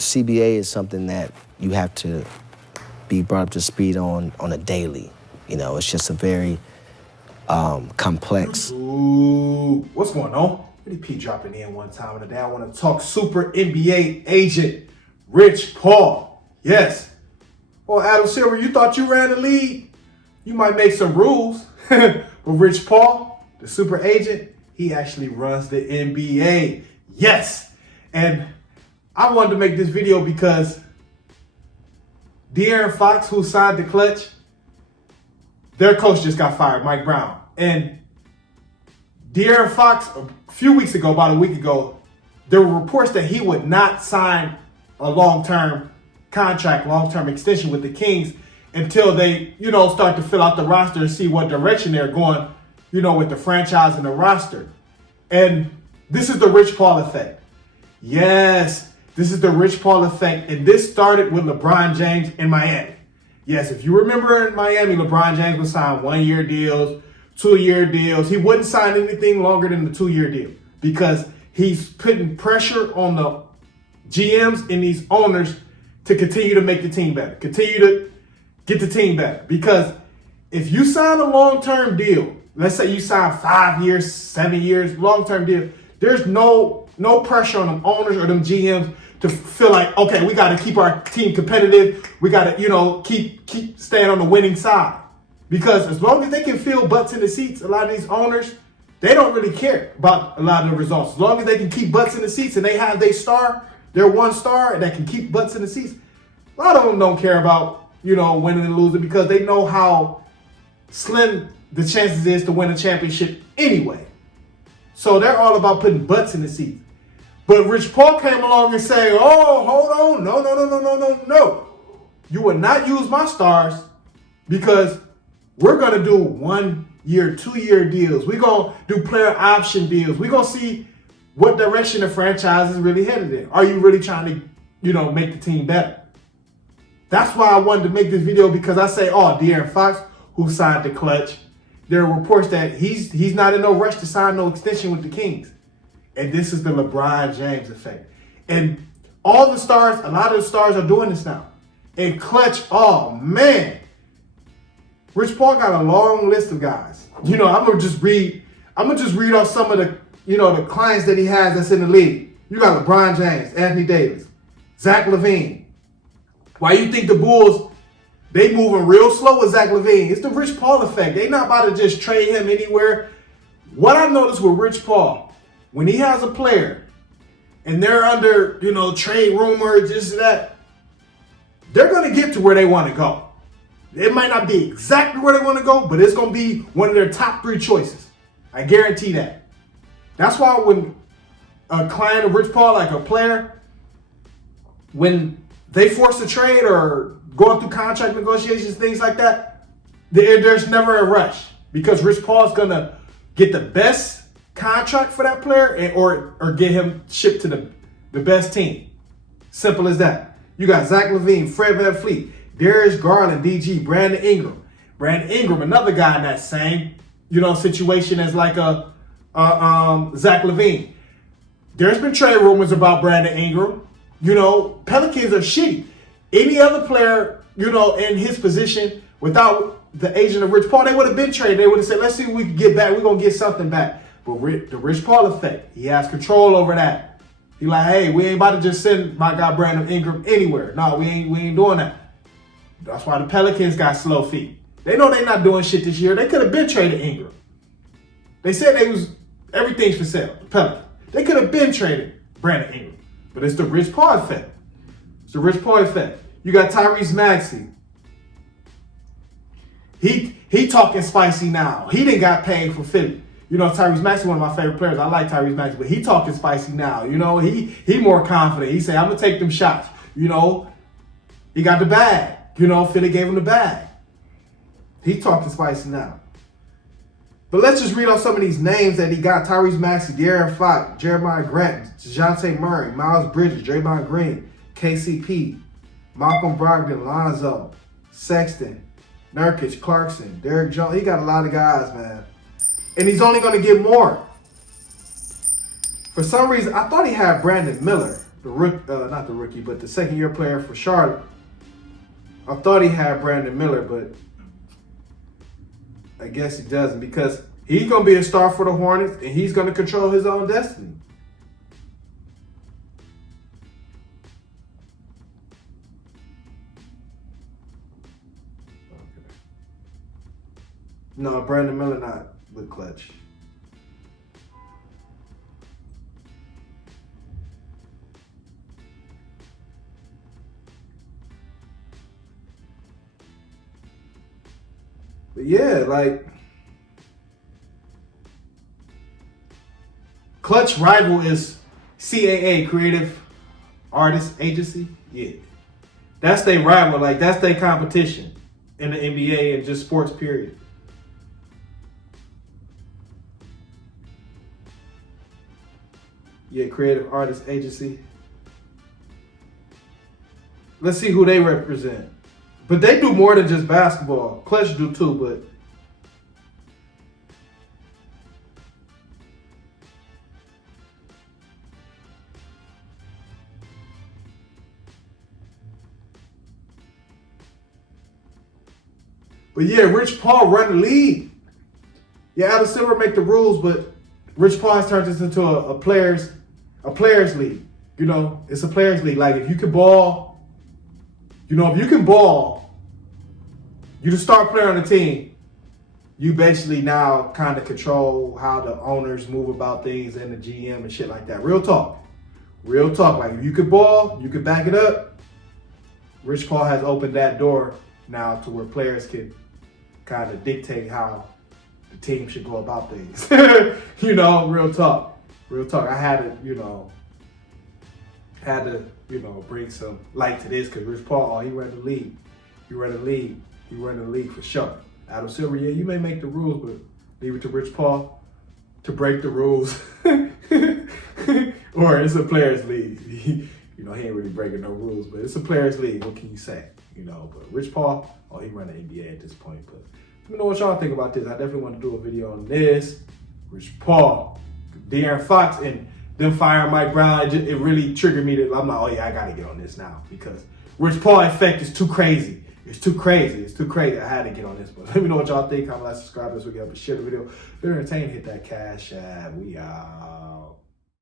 the CBA is something that you have to be brought up to speed on a daily. You know, it's just a very complex. Ooh, what's going on? WittyP dropping in one time and today I want to talk super NBA agent Rich Paul. Yes. Well, Adam Silver, you thought you ran the league? You might make some rules. But Rich Paul, the super agent, he actually runs the NBA. Yes. And I wanted to make this video because De'Aaron Fox, who signed the Clutch, their coach just got fired, Mike Brown. And De'Aaron Fox, a few weeks ago, about a week ago, there were reports that he would not sign a long-term contract, long-term extension with the Kings until they, start to fill out the roster and see what direction they're going, with the franchise and the roster. And this is the Rich Paul effect. Yes, this is the Rich Paul effect. And this started with LeBron James in Miami. Yes, if you remember in Miami, LeBron James would sign 1-year deals, 2-year deals. He wouldn't sign anything longer than the 2-year deal because he's putting pressure on the GMs and these owners to continue to make the team better, continue to get the team better. Because if you sign a long-term deal, let's say you sign 5 years, 7 years, long-term deal, there's no pressure on them owners or them GMs to feel like, okay, we got to keep our team competitive. We got to, keep staying on the winning side. Because as long as they can fill butts in the seats, a lot of these owners, they don't really care about a lot of the results. As long as they can keep butts in the seats and they have their one star that can keep butts in the seats, a lot of them don't care about, winning and losing because they know how slim the chances is to win a championship anyway. So they're all about putting butts in the seats. But Rich Paul came along and said, oh, hold on, no. You will not use my stars because we're going to do 1-year, 2-year deals. We're going to do player option deals. We're going to see what direction the franchise is really headed in. Are you really trying to, make the team better? That's why I wanted to make this video because I say, De'Aaron Fox, who signed the Clutch, there are reports that he's not in no rush to sign no extension with the Kings. And this is the LeBron James effect. And all the stars, a lot of the stars are doing this now. And Clutch, oh man. Rich Paul got a long list of guys. I'm gonna just read off some of the, the clients that he has that's in the league. You got LeBron James, Anthony Davis, Zach LaVine. Why you think the Bulls, they moving real slow with Zach LaVine? It's the Rich Paul effect. They not about to just trade him anywhere. What I noticed with Rich Paul, when he has a player and they're under, trade rumors, this and that, they're going to get to where they want to go. It might not be exactly where they want to go, but it's going to be one of their top 3 choices. I guarantee that. That's why when a client of Rich Paul, like a player, when they force a trade or going through contract negotiations, things like that, there's never a rush because Rich Paul is going to get the best contract for that player or get him shipped to the best team. Simple as that. You got Zach LaVine, Fred VanVleet, Darius Garland, DG, Brandon Ingram. Brandon Ingram, another guy in that same, situation as like a Zach LaVine. There's been trade rumors about Brandon Ingram. Pelicans are shitty. Any other player, in his position without the agent of Rich Paul, they would have been traded. They would have said, let's see what we can get back. We're going to get something back. But the Rich Paul effect, he has control over that. He like, hey, we ain't about to just send my guy Brandon Ingram anywhere. No, we ain't doing that. That's why the Pelicans got slow feet. They know they're not doing shit this year. They could have been traded Ingram. They said everything's for sale. The Pelicans. They could have been traded Brandon Ingram. But it's the Rich Paul effect. It's the Rich Paul effect. You got Tyrese Maxey. He talking spicy now. He didn't got paid for Philly. Tyrese Maxey, one of my favorite players. I like Tyrese Maxey, but he talking spicy now. He more confident. He say, I'm gonna take them shots. He got the bag. Philly gave him the bag. He talking spicy now. But let's just read off some of these names that he got. Tyrese Maxey, De'Aaron Fox, Jeremiah Grant, DeJounte Murray, Miles Bridges, Draymond Green, KCP, Malcolm Brogdon, Lonzo, Sexton, Nurkic, Clarkson, Derrick Jones. He got a lot of guys, man. And he's only going to get more. For some reason, I thought he had Brandon Miller. not the rookie, but the second-year player for Charlotte. I thought he had Brandon Miller, but I guess he doesn't, because he's going to be a star for the Hornets, and he's going to control his own destiny. Okay. No, Brandon Miller not with Clutch. But yeah, like, Clutch rival is CAA, Creative Artist Agency. Yeah. That's their rival. Like, that's their competition in the NBA and just sports, period. Yeah, Creative Artist Agency. Let's see who they represent. But they do more than just basketball. Clutch do too, but yeah, Rich Paul run the league. Yeah, Adam Silver make the rules, but Rich Paul has turned this into a players league. You know, it's a players league. Like, if you can ball, if you can ball, you the star player on the team, you basically now kind of control how the owners move about things and the GM and shit like that. Real talk. Real talk. Like, if you could ball, you could back it up. Rich Paul has opened that door now to where players can kind of dictate how the team should go about things. Real talk. Real talk. I had to, bring some light to this, because Rich Paul, he ran the league. He ran the league for sure. Adam Silver, yeah, you may make the rules, but leave it to Rich Paul to break the rules. Or it's a players league. He ain't really breaking no rules, but it's a players league. What can you say? But Rich Paul, he run the NBA at this point. But let me know what y'all think about this. I definitely want to do a video on this. Rich Paul, De'Aaron Fox, and them firing Mike Brown. It really triggered me that I'm like, oh yeah, I gotta get on this now, because Rich Paul effect is too crazy. It's too crazy. I had to get on this. But let me know what y'all think. Comment, like, subscribe, this video, share the video. If you're entertained, hit that cash app. We out.